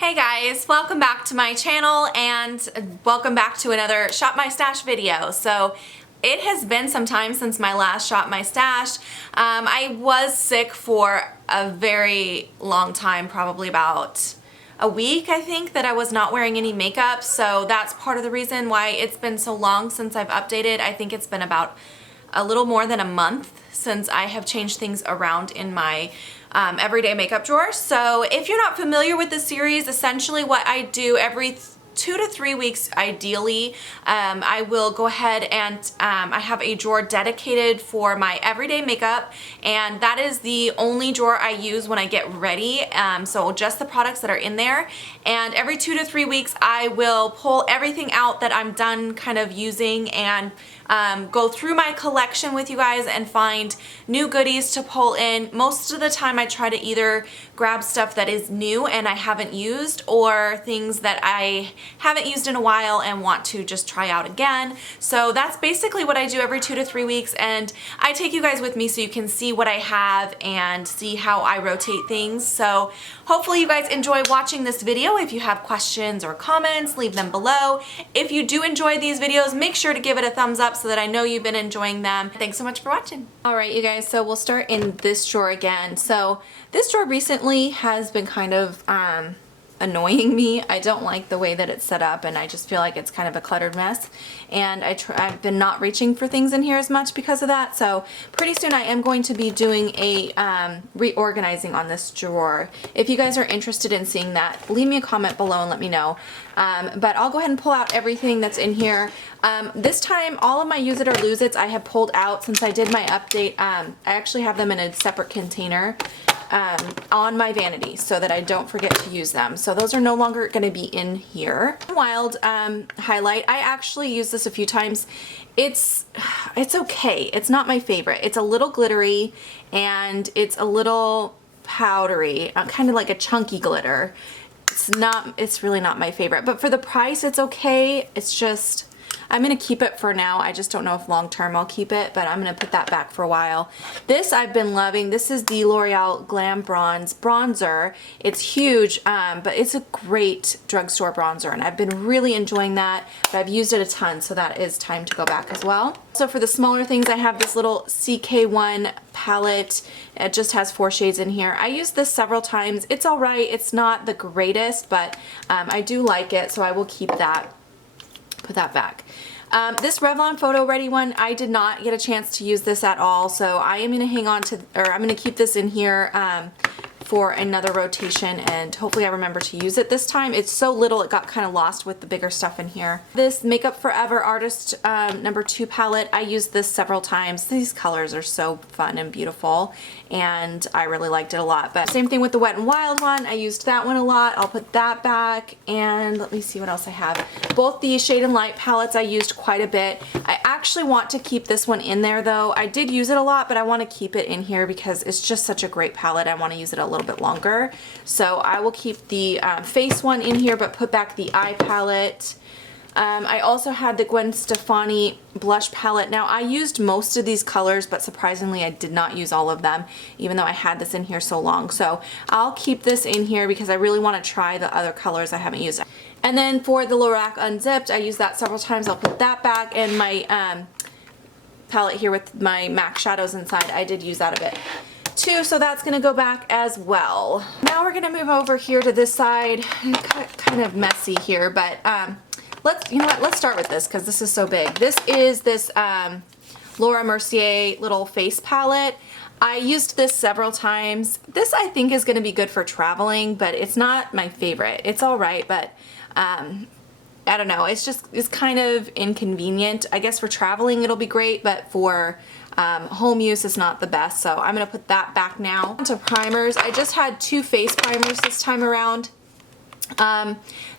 Hey guys, welcome back to my channel and welcome back to another Shop My Stash video. So it has been some time since my last Shop My Stash. I was sick for a very long time, probably about a week I think, that I was not wearing any makeup. So that's part of the reason why it's been so long since I've updated. I think it's been about a little more than a month since I have changed things around in my everyday makeup drawer. So if you're not familiar with this series, essentially what I do every 2 to 3 weeks ideally, I will go ahead and I have a drawer dedicated for my everyday makeup, and that is the only drawer I use when I get ready, so just the products that are in there. And every 2 to 3 weeks I will pull everything out that I'm done kind of using and go through my collection with you guys and find new goodies to pull in. Most of the time I try to either grab stuff that is new and I haven't used, or things that I haven't used in a while and want to just try out again. So that's basically what I do every 2 to 3 weeks, and I take you guys with me so you can see what I have and see how I rotate things. So hopefully you guys enjoy watching this video. If you have questions or comments, leave them below. If you do enjoy these videos, make sure to give it a thumbs up so that I know you've been enjoying them. Thanks so much for watching. Alright you guys, so we'll start in this drawer again. So this drawer recently has been kind of annoying me. I don't like the way that it's set up, and I just feel like it's kind of a cluttered mess, and I've been not reaching for things in here as much because of that. So pretty soon I am going to be doing a reorganizing on this drawer. If you guys are interested in seeing that, leave me a comment below and let me know. But I'll go ahead and pull out everything that's in here. This time all of my use it or lose it's I have pulled out since I did my update. I actually have them in a separate container on my vanity so that I don't forget to use them. So those are no longer going to be in here. Wild highlight. I actually used this a few times. It's okay. It's not my favorite. It's a little glittery and it's a little powdery, kind of like a chunky glitter. It's really not my favorite, but for the price it's okay. It's just, I'm going to keep it for now. I just don't know if long term I'll keep it, but I'm going to put that back for a while. This I've been loving. This is the L'Oreal Glam Bronze Bronzer. It's huge, but it's a great drugstore bronzer, and I've been really enjoying that, but I've used it a ton, so that is time to go back as well. So for the smaller things, I have this little CK1 palette. It just has 4 shades in here. I used this several times. It's alright. It's not the greatest, but I do like it, so I will keep that. Put that back. This Revlon Photo Ready one, I did not get a chance to use this at all, so I am going to hang on to, or I'm going to keep this in here for another rotation, and hopefully I remember to use it this time. It's so little it got kind of lost with the bigger stuff in here. This Makeup Forever Artist number 2 palette, I used this several times. These colors are so fun and beautiful, and I really liked it a lot. But same thing with the Wet n Wild one. I used that one a lot. I'll put that back, and let me see what else I have. Both the Shade and Light palettes I used quite a bit. I actually want to keep this one in there though. I did use it a lot, but I want to keep it in here because it's just such a great palette. I want to use it a little bit longer. So I will keep the face one in here, but put back the eye palette. I also had the Gwen Stefani blush palette. Now I used most of these colors, but surprisingly I did not use all of them, even though I had this in here so long. So I'll keep this in here because I really want to try the other colors I haven't used. And then for the Lorac Unzipped, I used that several times. I'll put that back, and my palette here with my MAC shadows inside, I did use that a bit too, so that's going to go back as well. Now we're going to move over here to this side. Kind of messy here, but let's start with this because this is so big. This is this Laura Mercier little face palette. I used this several times. This I think is going to be good for traveling, but it's not my favorite. It's alright, but I don't know. It's kind of inconvenient. I guess for traveling it'll be great, but for home use is not the best, so I'm going to put that back now. On to primers. I just had 2 face primers this time around.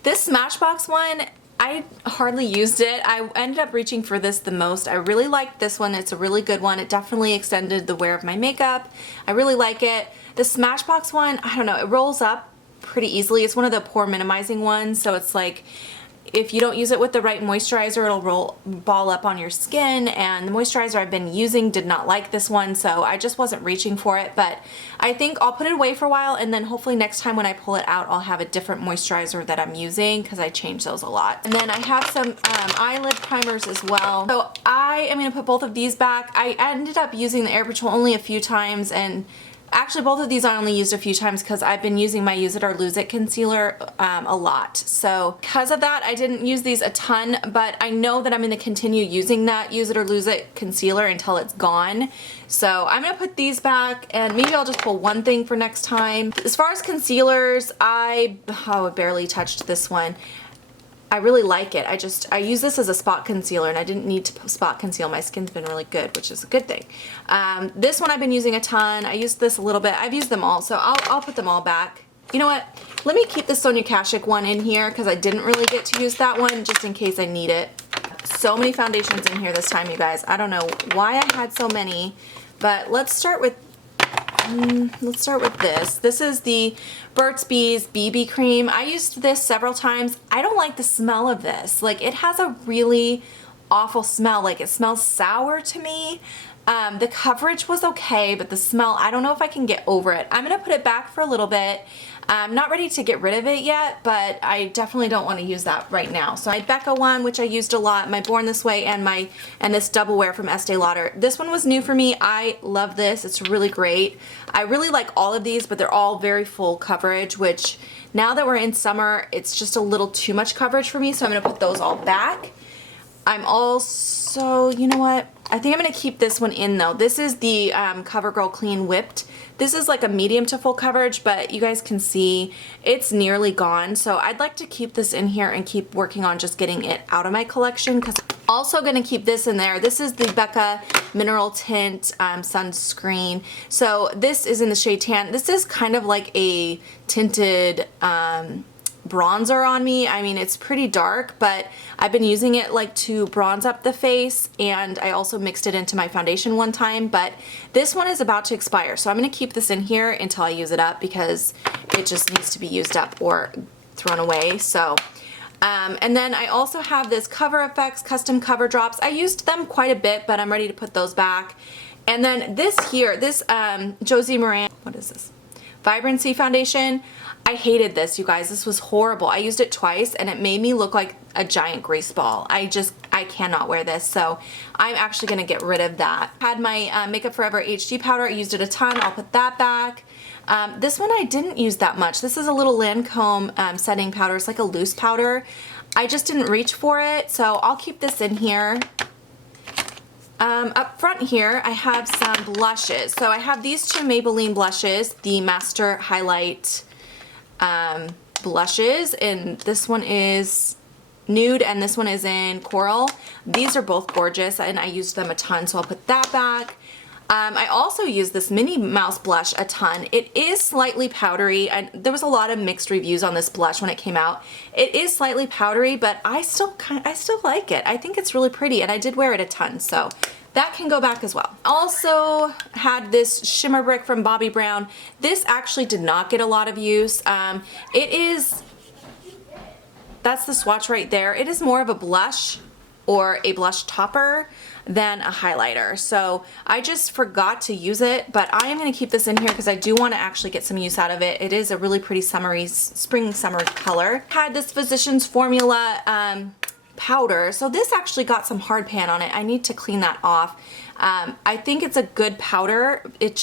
This Smashbox one, I hardly used it. I ended up reaching for this the most. I really liked this one. It's a really good one. It definitely extended the wear of my makeup. I really like it. The Smashbox one, I don't know, it rolls up pretty easily. It's one of the pore minimizing ones, so it's like if you don't use it with the right moisturizer, it'll ball up on your skin, and the moisturizer I've been using did not like this one, so I just wasn't reaching for it. But I think I'll put it away for a while, and then hopefully next time when I pull it out, I'll have a different moisturizer that I'm using, because I change those a lot. And then I have some eyelid primers as well. So I am going to put both of these back. I ended up using the Air Patrol only a few times, and actually both of these I only used a few times because I've been using my Use It or Lose It concealer a lot. So because of that, I didn't use these a ton, but I know that I'm going to continue using that Use It or Lose It concealer until it's gone. So I'm going to put these back, and maybe I'll just pull one thing for next time. As far as concealers, I barely touched this one. I really like it. I use this as a spot concealer, and I didn't need to spot conceal. My skin's been really good, which is a good thing. This one I've been using a ton. I used this a little bit. I've used them all, so I'll put them all back. You know what? Let me keep the Sonia Kashuk one in here because I didn't really get to use that one just in case I need it. So many foundations in here this time, you guys. I don't know why I had so many, but let's start with this. This is the Burt's Bees BB cream. I used this several times. I don't like the smell of this. Like, it has a really awful smell. Like, it smells sour to me. The coverage was okay, but the smell, I don't know if I can get over it. I'm gonna put it back for a little bit. I'm not ready to get rid of it yet, but I definitely don't want to use that right now. So my Becca one, which I used a lot, my Born This Way, and this Double Wear from Estee Lauder. This one was new for me. I love this. It's really great. I really like all of these, but they're all very full coverage, which now that we're in summer, it's just a little too much coverage for me, so I'm going to put those all back. I'm also, you know what? I think I'm going to keep this one in though. This is the CoverGirl Clean Whipped. This is like a medium to full coverage, but you guys can see it's nearly gone. So I'd like to keep this in here and keep working on just getting it out of my collection, because I'm also going to keep this in there. This is the Becca Mineral Tint Sunscreen. So this is in the shade Tan. This is kind of like a tinted bronzer on me. I mean, it's pretty dark, but I've been using it like to bronze up the face, and I also mixed it into my foundation one time, but this one is about to expire, so I'm going to keep this in here until I use it up because it just needs to be used up or thrown away. So and then I also have this Cover FX Custom Cover Drops. I used them quite a bit, but I'm ready to put those back. And then this here, this Josie Maran, what is this? Vibrancy Foundation. I hated this, you guys. This was horrible. I used it twice and it made me look like a giant grease ball. I cannot wear this, so I'm actually going to get rid of that. I had my Makeup Forever HD powder. I used it a ton. I'll put that back. This one I didn't use that much. This is a little Lancome setting powder. It's like a loose powder. I just didn't reach for it, so I'll keep this in here. Up front here, I have some blushes. So I have these two Maybelline blushes, the Master Highlight blushes, and this one is nude and this one is in coral. These are both gorgeous and I used them a ton, so I'll put that back. I also used this Minnie Mouse blush a ton. It is slightly powdery, and there was a lot of mixed reviews on this blush when it came out. It is slightly powdery, but I still like it. I think it's really pretty, and I did wear it a ton, so that can go back as well. Also had this Shimmer Brick from Bobbi Brown. This actually did not get a lot of use. That's the swatch right there. It is more of a blush or a blush topper than a highlighter. So I just forgot to use it, but I am going to keep this in here because I do want to actually get some use out of it. It is a really pretty summery, spring summer color. Had this Physicians Formula powder. So this actually got some hard pan on it. I need to clean that off. I think it's a good powder. It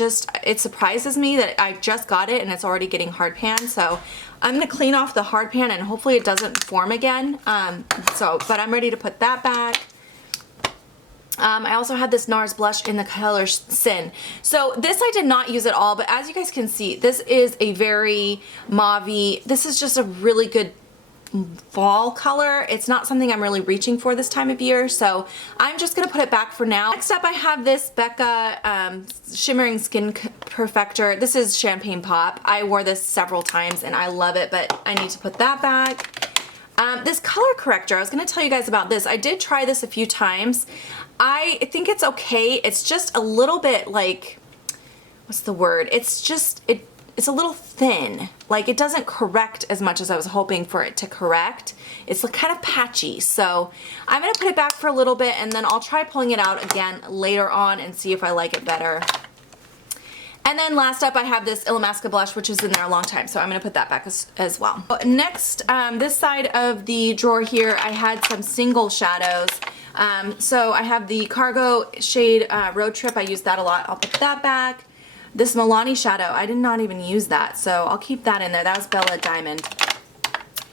surprises me that I just got it and it's already getting hard pan. So I'm going to clean off the hard pan and hopefully it doesn't form again. But I'm ready to put that back. I also had this NARS blush in the color Sin. So this I did not use at all, but as you guys can see, this is a very mauve-y. This is just a really good fall color. It's not something I'm really reaching for this time of year, so I'm just gonna put it back for now. Next up I have this Becca Shimmering Skin Perfector. This is Champagne Pop. I wore this several times and I love it, but I need to put that back. This color corrector, I was gonna tell you guys about this. I did try this a few times. I think it's okay. It's just a little bit like, what's the word? It's it's a little thin. Like, it doesn't correct as much as I was hoping for it to correct. It's kind of patchy. So I'm gonna put it back for a little bit, and then I'll try pulling it out again later on and see if I like it better. And then last up, I have this Illamasqua blush, which is in there a long time, so I'm going to put that back as well. Next, this side of the drawer here, I had some single shadows. So I have the Cargo shade Road Trip. I used that a lot. I'll put that back. This Milani shadow, I did not even use that, so I'll keep that in there. That was Bella Diamond.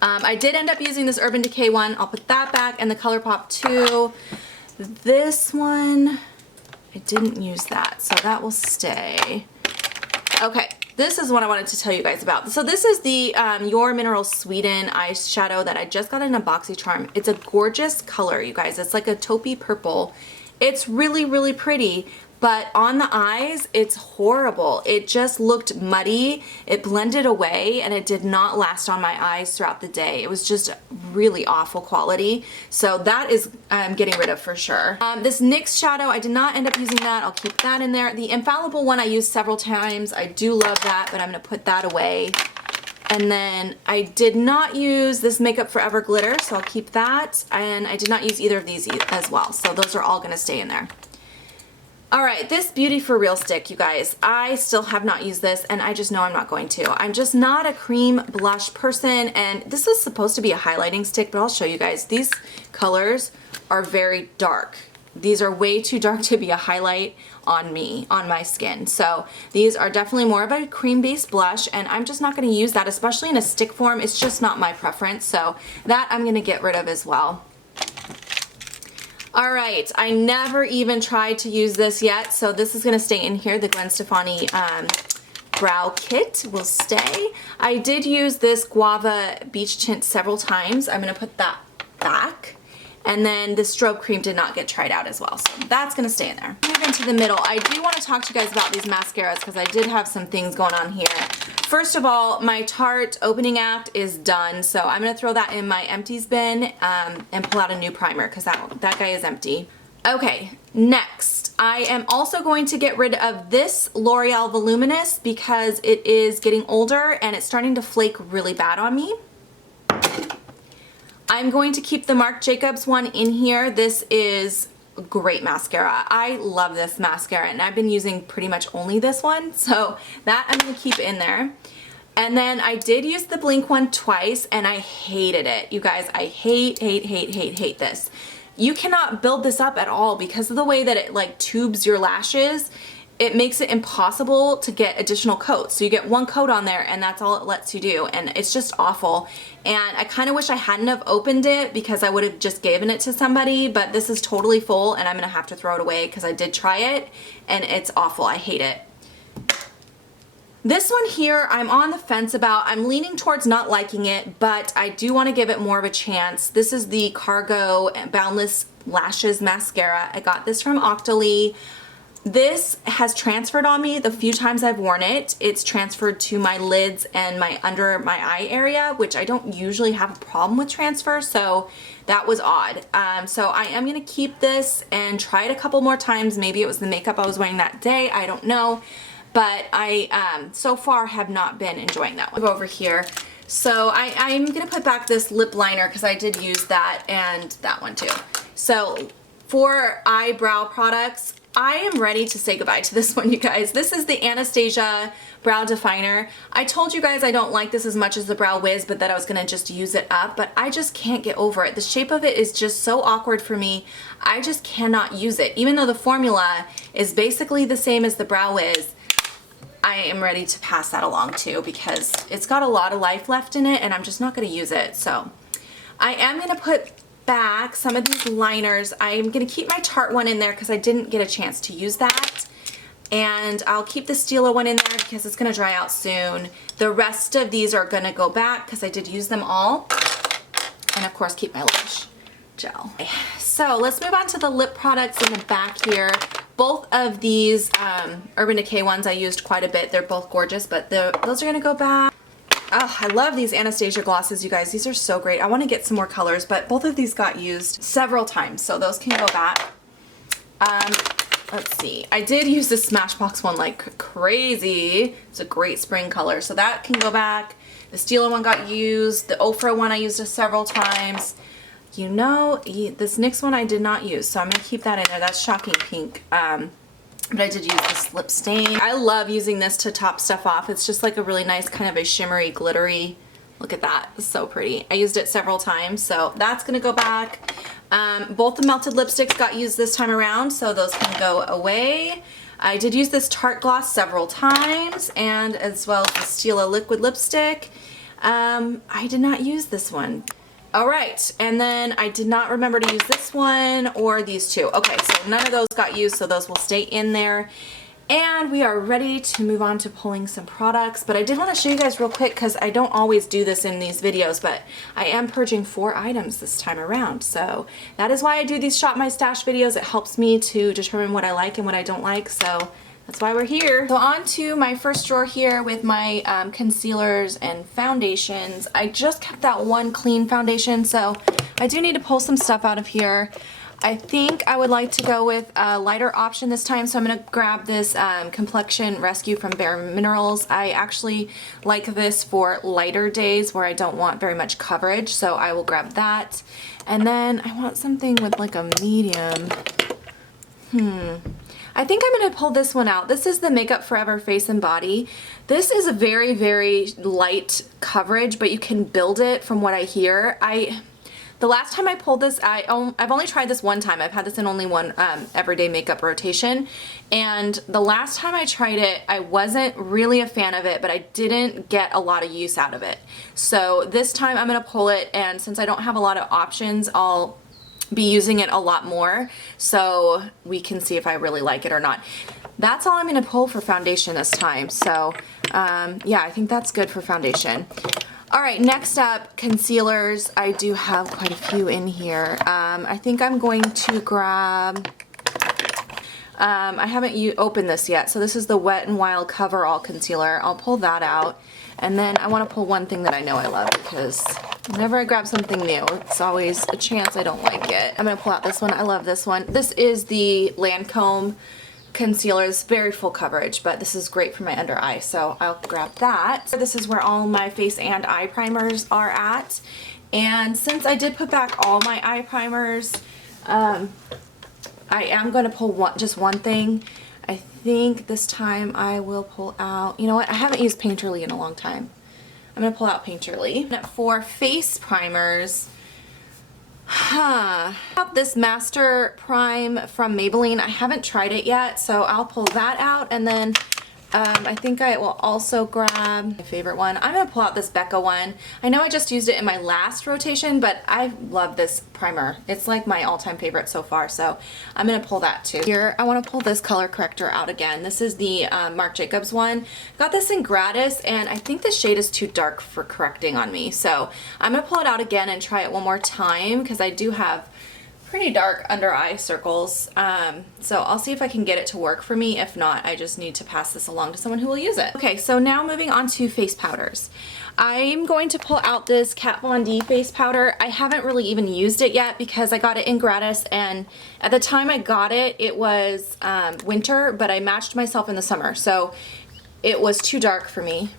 I did end up using this Urban Decay one. I'll put that back, and the ColourPop 2. This one, I didn't use that, so that will stay. Okay, this is what I wanted to tell you guys about. So this is the Your Minerals Sweden eyeshadow that I just got in a BoxyCharm. It's a gorgeous color, you guys. It's like a taupey purple. It's really, really pretty, but on the eyes, it's horrible. It just looked muddy. It blended away, and it did not last on my eyes throughout the day. It was just really awful quality. So that is getting rid of for sure. This NYX shadow, I did not end up using that. I'll keep that in there. The Infallible one I used several times. I do love that, but I'm gonna put that away. And then I did not use this Makeup Forever glitter, so I'll keep that. And I did not use either of these as well. So those are all gonna stay in there. Alright, this Beauty For Real stick, you guys, I still have not used this, and I just know I'm not going to. I'm just not a cream blush person, and this is supposed to be a highlighting stick, but I'll show you guys. These colors are very dark. These are way too dark to be a highlight on me, on my skin. So these are definitely more of a cream-based blush, and I'm just not going to use that, especially in a stick form. It's just not my preference, so that I'm going to get rid of as well. Alright, I never even tried to use this yet, so this is going to stay in here. The Gwen Stefani Brow Kit will stay. I did use this Guava Beach Tint several times. I'm going to put that back. And then the strobe cream did not get tried out as well, so that's going to stay in there. Move into the middle. I do want to talk to you guys about these mascaras because I did have some things going on here. First of all, my Tarte opening act is done, so I'm going to throw that in my empties bin and pull out a new primer because that guy is empty. Okay, next, I am also going to get rid of this L'Oreal Voluminous because it is getting older and it's starting to flake really bad on me. I'm going to keep the Marc Jacobs one in here. This is a great mascara. I love this mascara, and I've been using pretty much only this one, so that I'm going to keep in there. And then I did use the Blink one twice, and I hated it. You guys, I hate this. You cannot build this up at all because of the way that it like tubes your lashes. It makes it impossible to get additional coats. So you get one coat on there and that's all it lets you do, and it's just awful. And I kind of wish I hadn't have opened it because I would have just given it to somebody, but this is totally full and I'm gonna have to throw it away because I did try it and it's awful. I hate it. This one here, I'm on the fence about. I'm leaning towards not liking it, but I do want to give it more of a chance. This is the Cargo Boundless Lashes Mascara. I got this from Octoly. This has transferred on me the few times I've worn it. It's transferred to my lids and my under my eye area, which I don't usually have a problem with transfer, so that was odd. So I am going to keep this and try it a couple more times. Maybe it was the makeup I was wearing that day. I don't know. But I so far have not been enjoying that one. Over here. So I'm going to put back this lip liner because I did use that and that one too. So for eyebrow products, I am ready to say goodbye to this one, you guys. This is the Anastasia Brow Definer. I told you guys I don't like this as much as the Brow Wiz, but that I was going to just use it up, but I just can't get over it. The shape of it is just so awkward for me. I just cannot use it. Even though the formula is basically the same as the Brow Wiz, I am ready to pass that along too because it's got a lot of life left in it and I'm just not going to use it. So I am going to put back some of these liners. I'm going to keep my Tarte one in there because I didn't get a chance to use that. And I'll keep the Stila one in there because it's going to dry out soon. The rest of these are going to go back because I did use them all. And of course keep my lash gel. So let's move on to the lip products in the back here. Both of these Urban Decay ones I used quite a bit. They're both gorgeous, but those are going to go back. Oh, I love these Anastasia glosses, you guys. These are so great. I want to get some more colors, but both of these got used several times, so those can go back. let's see. I did use the Smashbox one like crazy. It's a great spring color, so that can go back. The Stila one got used. The Ofra one I used several times. You know, this NYX one I did not use, so I'm going to keep that in there. That's shocking pink. But I did use this lip stain. I love using this to top stuff off. It's just like a really nice kind of a shimmery, glittery. Look at that. It's so pretty. I used it several times, so that's going to go back. Both the melted lipsticks got used this time around, so those can go away. I did use this Tarte gloss several times, and as well as the Stila liquid lipstick. I did not use this one. Alright, and then I did not remember to use this one or these two. Okay, so none of those got used, so those will stay in there. And we are ready to move on to pulling some products, but I did want to show you guys real quick because I don't always do this in these videos, but I am purging 4 items this time around. So that is why I do these Shop My Stash videos. It helps me to determine what I like and what I don't like, so that's why we're here. So on to my first drawer here with my concealers and foundations. I just kept that one clean foundation, so I do need to pull some stuff out of here. I think I would like to go with a lighter option this time, so I'm going to grab this Complexion Rescue from Bare Minerals. I actually like this for lighter days where I don't want very much coverage, so I will grab that. And then I want something with like a medium. I think I'm going to pull this one out. This is the Makeup Forever Face and Body. This is a very, very light coverage, but you can build it from what I hear. The last time I pulled this, I've only tried this one time. I've had this in only one everyday makeup rotation. And the last time I tried it, I wasn't really a fan of it, but I didn't get a lot of use out of it. So this time I'm going to pull it, and since I don't have a lot of options, I'll be using it a lot more. So we can see if I really like it or not. That's all I'm going to pull for foundation this time. So yeah, I think that's good for foundation. Alright, next up, concealers. I do have quite a few in here. I think I'm going to grab, I haven't opened this yet, so this is the Wet n Wild Coverall Concealer. I'll pull that out, and then I want to pull one thing that I know I love, because whenever I grab something new, it's always a chance I don't like it. I'm going to pull out this one. I love this one. This is the Lancome concealer. Is very full coverage, but this is great for my under eye, so I'll grab that. This is where all my face and eye primers are at, and since I did put back all my eye primers, I am going to pull just one thing. I think this time I will pull out, you know what, I haven't used Painterly in a long time. I'm going to pull out Painterly. For face primers, this Master Prime from Maybelline. I haven't tried it yet, so I'll pull that out, and then I think I will also grab my favorite one. I'm going to pull out this Becca one. I know I just used it in my last rotation, but I love this primer. It's like my all-time favorite so far, so I'm going to pull that too. Here, I want to pull this color corrector out again. This is the Marc Jacobs one. Got this in gratis, and I think the shade is too dark for correcting on me, so I'm going to pull it out again and try it one more time, because I do have pretty dark under eye circles, so I'll see if I can get it to work for me. If not, I just need to pass this along to someone who will use it. Okay, so now moving on to face powders. I'm going to pull out this Kat Von D face powder. I haven't really even used it yet because I got it in gratis, and at the time I got it, it was winter, but I matched myself in the summer, so it was too dark for me.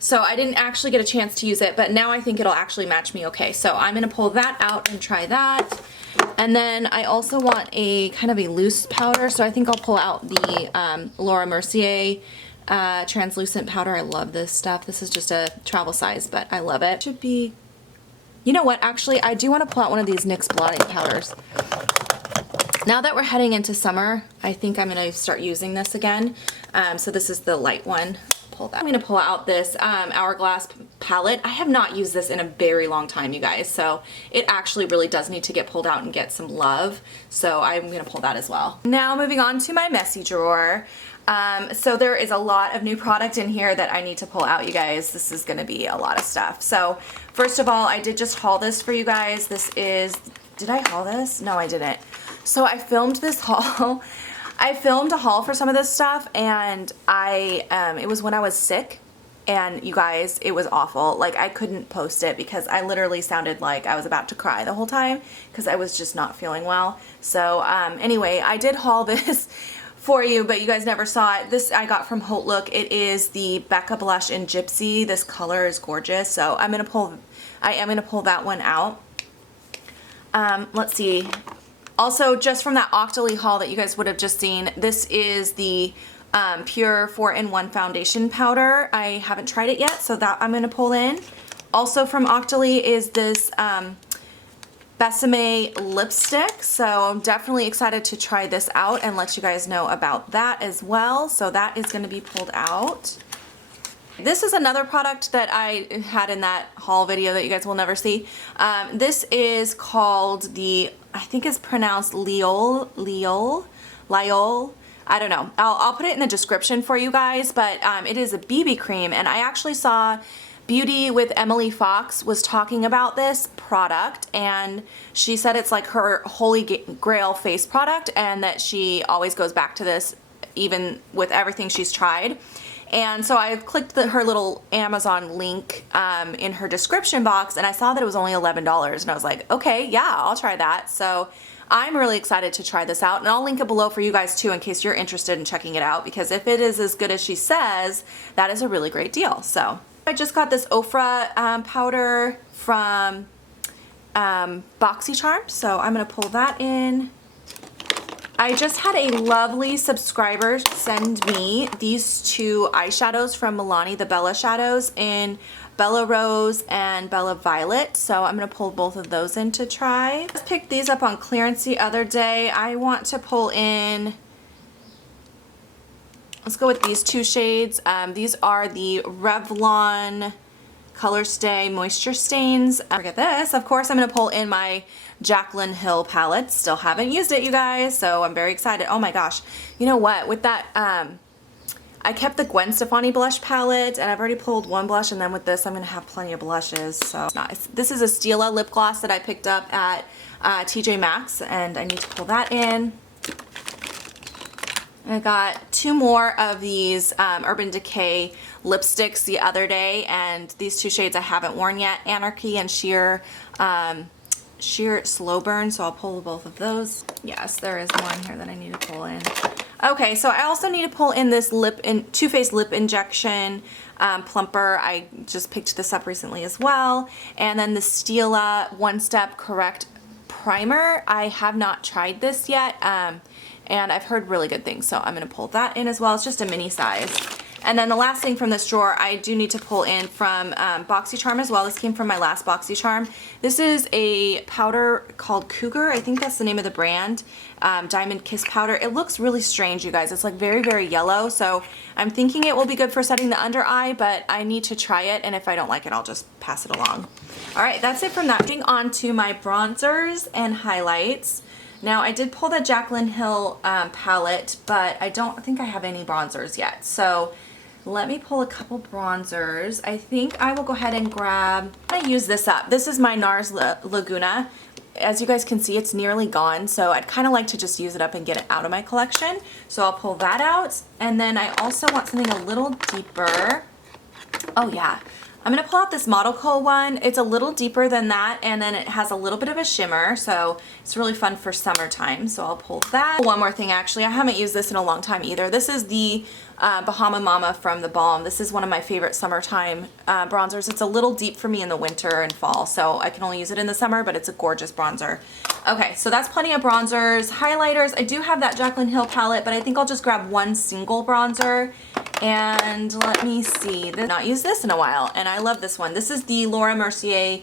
So I didn't actually get a chance to use it, but now I think it'll actually match me okay. So I'm going to pull that out and try that. And then I also want a kind of a loose powder, so I think I'll pull out the Laura Mercier translucent powder. I love this stuff. This is just a travel size, but I love it. Should be, you know what, actually I do want to pull out one of these NYX blotting powders. Now that we're heading into summer, I think I'm going to start using this again. So this is the light one. Pull that. I'm going to pull out this Hourglass palette. I have not used this in a very long time, you guys, so it actually really does need to get pulled out and get some love, so I'm going to pull that as well. Now moving on to my messy drawer. So there is a lot of new product in here that I need to pull out, you guys. This is going to be a lot of stuff. So first of all, I did just haul this for you guys. This is, did I haul this? No, I didn't. So I filmed this haul. I filmed a haul for some of this stuff, and it was when I was sick, and you guys, it was awful. Like, I couldn't post it because I literally sounded like I was about to cry the whole time because I was just not feeling well. So anyway, I did haul this for you, but you guys never saw it. This I got from hautelook. It is the Becca blush in Gypsy. This color is gorgeous, so I am gonna pull that one out. Let's see. Also, just from that Octoly haul that you guys would have just seen, this is the Pure 4-in-1 foundation powder. I haven't tried it yet, so that I'm gonna pull in. Also from Octoly is this Besame lipstick, so I'm definitely excited to try this out and let you guys know about that as well. So that is going to be pulled out. This is another product that I had in that haul video that you guys will never see. This is called the, I think it's pronounced Lioele. I don't know. I'll put it in the description for you guys, but it is a BB cream, and I actually saw Beauty with Emily Fox was talking about this product, and she said it's like her holy grail face product and that she always goes back to this even with everything she's tried. And so I clicked her little Amazon link in her description box, and I saw that it was only $11, and I was like, okay, yeah, I'll try that. So I'm really excited to try this out, and I'll link it below for you guys too in case you're interested in checking it out, because if it is as good as she says, that is a really great deal. So I just got this Ofra powder from BoxyCharm, so I'm going to pull that in. I just had a lovely subscriber send me these two eyeshadows from Milani, the Bella shadows in Bella Rose and Bella Violet, so I'm going to pull both of those in to try. I just picked these up on clearance the other day. I want to pull in, let's go with these two shades. These are the Revlon Color Stay Moisture Stains. Forget this. Of course, I'm going to pull in my Jaclyn Hill palette. Still haven't used it, you guys, so I'm very excited. Oh my gosh. You know what? With that, I kept the Gwen Stefani blush palette, and I've already pulled one blush, and then with this, I'm going to have plenty of blushes. So nice. This is a Stila lip gloss that I picked up at TJ Maxx, and I need to pull that in. I got two more of these Urban Decay lipsticks the other day, and these two shades I haven't worn yet, Anarchy and Sheer Slow Burn, so I'll pull both of those. Yes, there is one here that I need to pull in. Okay, so I also need to pull in this Too Faced Lip Injection plumper. I just picked this up recently as well. And then the Stila One Step Correct Primer. I have not tried this yet, and I've heard really good things, so I'm going to pull that in as well. It's just a mini size. And then the last thing from this drawer I do need to pull in from BoxyCharm as well. This came from my last BoxyCharm. This is a powder called Cougar. I think that's the name of the brand. Diamond Kiss powder. It looks really strange, you guys. It's like very, very yellow. So I'm thinking it will be good for setting the under eye, but I need to try it. And if I don't like it, I'll just pass it along. All right, that's it from that. Moving on to my bronzers and highlights. Now, I did pull the Jaclyn Hill palette, but I don't think I have any bronzers yet. So let me pull a couple bronzers. I think I will go ahead and grab, I use this up. This is my NARS Laguna. As you guys can see, it's nearly gone, so I'd kind of like to just use it up and get it out of my collection. So I'll pull that out. And then I also want something a little deeper. Oh yeah. I'm going to pull out this Model Co. one. It's a little deeper than that, and then it has a little bit of a shimmer, so it's really fun for summertime. So I'll pull that. One more thing, actually. I haven't used this in a long time either. This is the Bahama Mama from the Balm. This is one of my favorite summertime bronzers. It's a little deep for me in the winter and fall, so I can only use it in the summer, but it's a gorgeous bronzer. Okay, so that's plenty of bronzers. Highlighters, I do have that Jaclyn Hill palette, but I think I'll just grab one single bronzer. And let me see, I've not used this in a while, and I love this one. This is the Laura Mercier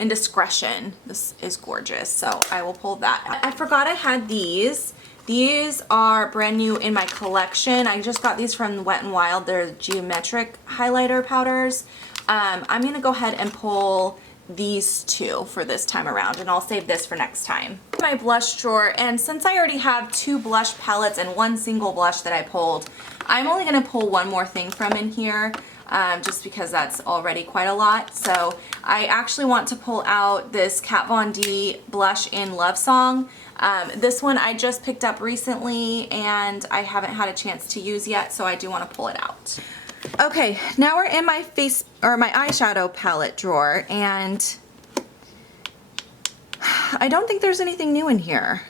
Indiscretion. This is gorgeous, so I will pull that. I forgot I had these. These are brand new in my collection. I just got these from Wet n Wild. They're geometric highlighter powders. I'm going to go ahead and pull these two for this time around, and I'll save this for next time. My blush drawer, and since I already have two blush palettes and one single blush that I pulled, I'm only going to pull one more thing from in here, just because that's already quite a lot. So I actually want to pull out this Kat Von D blush in Love Song. This one I just picked up recently and I haven't had a chance to use yet, so I do want to pull it out. Okay, now we're in my my eyeshadow palette drawer, and I don't think there's anything new in here,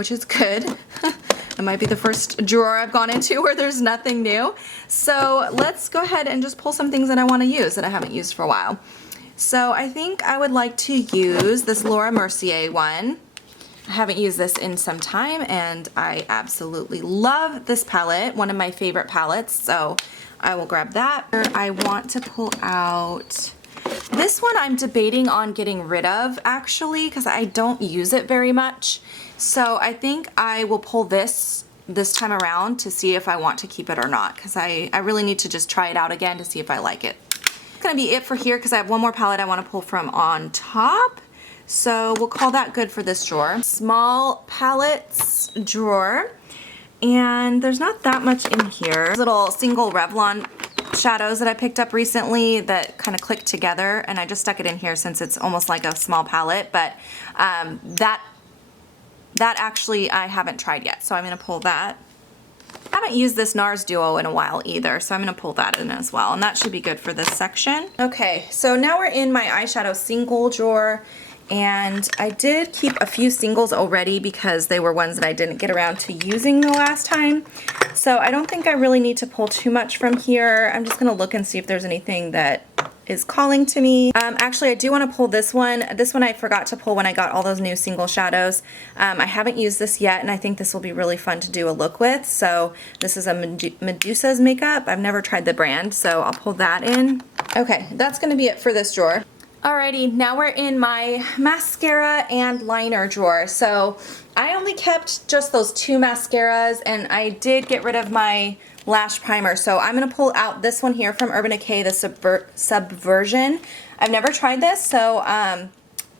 which is good. It might be the first drawer I've gone into where there's nothing new. So let's go ahead and just pull some things that I want to use that I haven't used for a while. So I think I would like to use this Laura Mercier one. I haven't used this in some time and I absolutely love this palette, one of my favorite palettes, so I will grab that. I want to pull out this one. I'm debating on getting rid of actually because I don't use it very much. So I think I will pull this time around to see if I want to keep it or not, because I really need to just try it out again to see if I like it. It's gonna be it for here because I have one more palette I want to pull from on top. So we'll call that good for this drawer. Small palettes drawer. And there's not that much in here. Little single Revlon shadows that I picked up recently that kind of click together, and I just stuck it in here since it's almost like a small palette, but that actually I haven't tried yet, so I'm gonna pull that. I haven't used this NARS Duo in a while either, so I'm gonna pull that in as well, and that should be good for this section. Okay, so now we're in my eyeshadow single drawer. And I did keep a few singles already because they were ones that I didn't get around to using the last time. So I don't think I really need to pull too much from here. I'm just gonna look and see if there's anything that is calling to me. Actually, I do want to pull this one. This one I forgot to pull when I got all those new single shadows. I haven't used this yet, and I think this will be really fun to do a look with. So this is a Medusa's makeup. I've never tried the brand, so I'll pull that in. Okay, that's gonna be it for this drawer. Alrighty, now we're in my mascara and liner drawer. So I only kept just those two mascaras, and I did get rid of my lash primer. So I'm going to pull out this one here from Urban Decay, the Subversion. I've never tried this, so I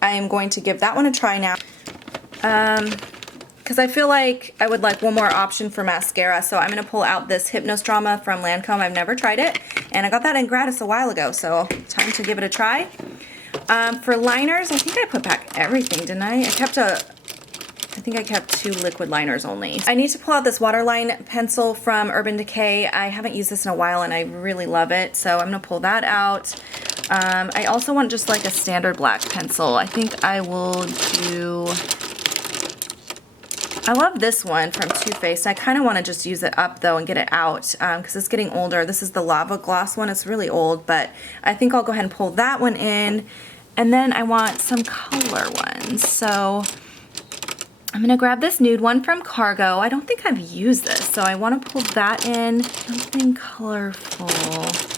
am going to give that one a try now. Because I feel like I would like one more option for mascara, so I'm going to pull out this Hypnos Drama from Lancome. I've never tried it, and I got that in gratis a while ago, so time to give it a try. For liners, I think I put back everything, didn't I? I think I kept 2 liquid liners only. I need to pull out this waterline pencil from Urban Decay. I haven't used this in a while, and I really love it, so I'm going to pull that out. I also want just like a standard black pencil. I think I will do... I love this one from Too Faced. I kind of want to just use it up though and get it out because it's getting older. This is the Lava Gloss one. It's really old, but I think I'll go ahead and pull that one in. And then I want some color ones. So I'm going to grab this nude one from Cargo. I don't think I've used this, so I want to pull that in. Something colorful.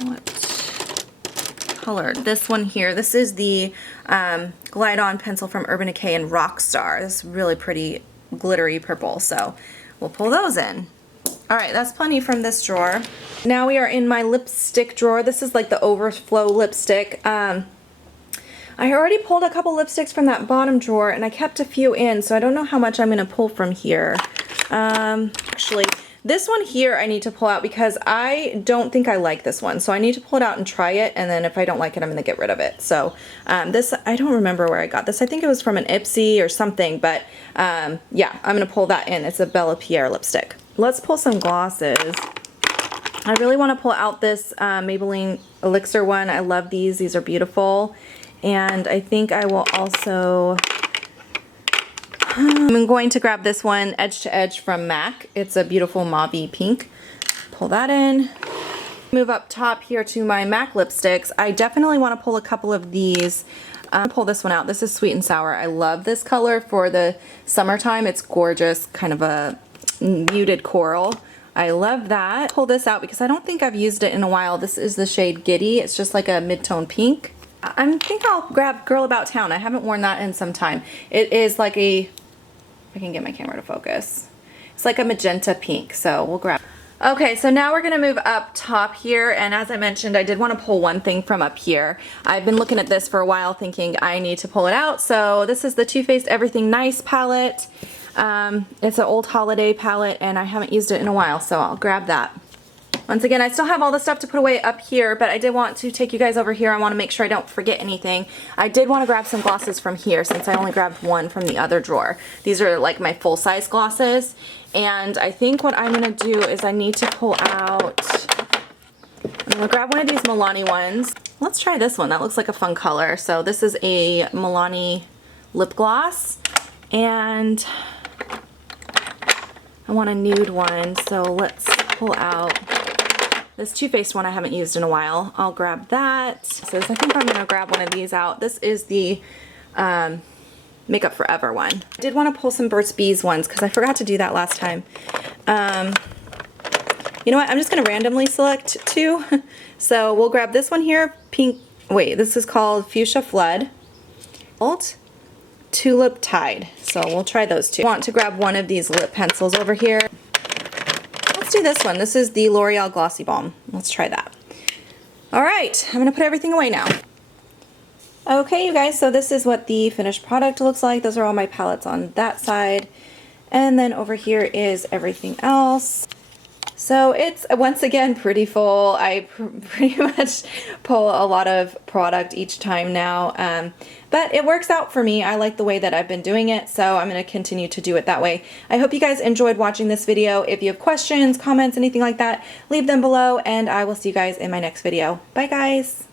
What color? This one here. This is the Glide On pencil from Urban Decay and Rockstar. This is really pretty glittery purple, so we'll pull those in. Alright, that's plenty from this drawer. Now we are in my lipstick drawer. This is like the Overflow lipstick. I already pulled a couple lipsticks from that bottom drawer, and I kept a few in, so I don't know how much I'm going to pull from here. Actually, this one here I need to pull out because I don't think I like this one, so I need to pull it out and try it, and then if I don't like it, I'm going to get rid of it. So this, I don't remember where I got this. I think it was from an Ipsy or something, but yeah, I'm going to pull that in. It's a Bella Pierre lipstick. Let's pull some glosses. I really want to pull out this Maybelline Elixir one. I love these. These are beautiful. And I think I will also... I'm going to grab this one, Edge to Edge from MAC. It's a beautiful mauve pink. Pull that in. Move up top here to my MAC lipsticks. I definitely want to pull a couple of these. Pull this one out. This is Sweet and Sour. I love this color for the summertime. It's gorgeous, kind of a muted coral. I love that. Pull this out because I don't think I've used it in a while. This is the shade Giddy. It's just like a mid-tone pink. I think I'll grab Girl About Town. I haven't worn that in some time. It is like a, if I can get my camera to focus, it's like a magenta pink, so we'll grab. Okay, so now we're gonna move up top here, and as I mentioned, I did want to pull one thing from up here. I've been looking at this for a while thinking I need to pull it out. So this is the Too Faced Everything Nice palette. It's an old holiday palette, and I haven't used it in a while, so I'll grab that. Once again, I still have all the stuff to put away up here, but I did want to take you guys over here. I want to make sure I don't forget anything. I did want to grab some glosses from here since I only grabbed one from the other drawer. These are like my full-size glosses, and I think what I'm going to do is I need to pull out... I'm going to grab one of these Milani ones. Let's try this one. That looks like a fun color. So this is a Milani lip gloss, and I want a nude one, so let's pull out this Too Faced one I haven't used in a while. I'll grab that. So I think I'm gonna grab one of these out. This is the Makeup Forever one. I did want to pull some Burt's Bees ones because I forgot to do that last time. You know what? I'm just gonna randomly select two. So we'll grab this one here, pink. Wait, this is called Fuchsia Flood. Tulip Tide. So we'll try those two. I want to grab one of these lip pencils over here. Let's do this one. This is the L'Oreal Glossy Balm. Let's try that. All right, I'm gonna put everything away now. Okay, you guys, so this is what the finished product looks like. Those are all my palettes on that side. And then over here is everything else. So it's, once again, pretty full. I pretty much pull a lot of product each time now, but it works out for me. I like the way that I've been doing it, so I'm going to continue to do it that way. I hope you guys enjoyed watching this video. If you have questions, comments, anything like that, leave them below, and I will see you guys in my next video. Bye, guys!